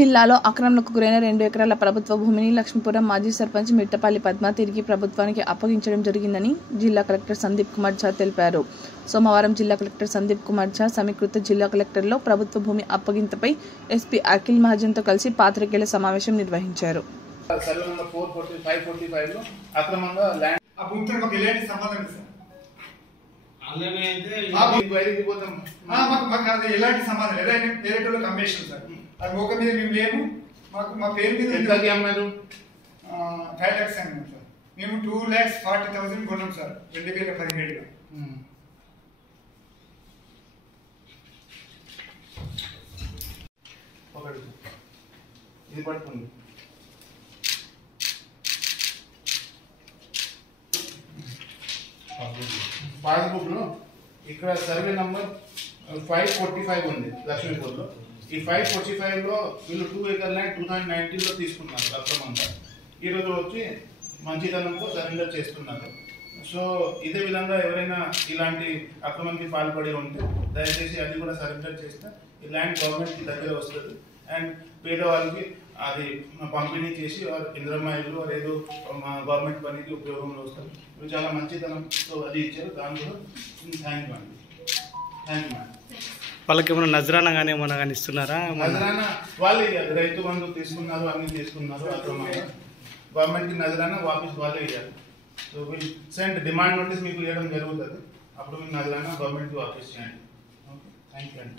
జిల్లాలో అక్రమాలకు గురైన 2 ఎకరాల ప్రభుత్వ భూమిని లక్ష్మీపురం మాజీ సర్పంచ్ మిట్టపల్లి పద్మ తిరిగి ప్రభుత్వానికి అప్పగించడం జరిగిందని జిల్లా కలెక్టర్ సందీప్ కుమార్ ఝా తెలిపారు. సోమవారం జిల్లా కలెక్టర్ సందీప్ కుమార్ ఝా సమీకృత జిల్లా కలెక్టర్లో ప్రభుత్వ భూమి అప్పగింతపై ఎస్పీ అఖిల్ మహాజన్తో కలిసి పాత్రికేయుల సమావేశం నిర్వహించారు. ఎలాంటి సంబంధం లేదా వేరే కమిషన్ సార్ అది ఒక మీద మేము లేము మా పేరు మీద 5 lakhs అన్నాం సార్. మేము 2,40,000 కొన్నాం సార్ 2017లో. ఇది పట్టుకోండి. పాస్బుక్ లో ఇక్కడ సర్వే నంబర్ 545 ఉంది లక్ష్మీపూర్లో. ఈ 545 లో వీళ్ళు 2 acre ల్యాండ్ 2019లో తీసుకున్నారు అక్రమంగా. ఈరోజు వచ్చి మంచితనంతో సరెండర్ చేస్తున్నారు. సో ఇదే విధంగా ఎవరైనా ఇలాంటి అక్రమానికి పాల్పడి ఉంటే దయచేసి అది కూడా సరెండర్ చేస్తే ఈ ల్యాండ్ గవర్నమెంట్కి దగ్గర వస్తుంది. అండ్ పేదవాళ్ళకి అది పంపిణీ చేసి వారు ఇంద్రమ్మ ఇల్లు ఏదో గవర్నమెంట్ పనికి ఉపయోగంలో వస్తారు. ఇవి చాలా మంచితనంతో అది ఇచ్చారు. దాని కూడా థ్యాంక్ యూ అండి. Thank you madam. వాళ్ళకి ఏమైనా నజరానా కానీ ఏమన్నా కానీ ఇస్తున్నారా? నజరానా వాళ్ళు ఇవ్వాలి. రైతు బంధు తీసుకున్నారు, అన్ని తీసుకున్నారు. అక్రమంగా గవర్నమెంట్కి నజరానా వాపస్ వాళ్ళే ఇవ్వాలి. So we'll send demand notice మీకు ఇవ్వడం జరుగుతుంది. అప్పుడు మీకు నజరానా గవర్నమెంట్కి వాపస్ చేయండి. ఓకే, థ్యాంక్ యూ అండి.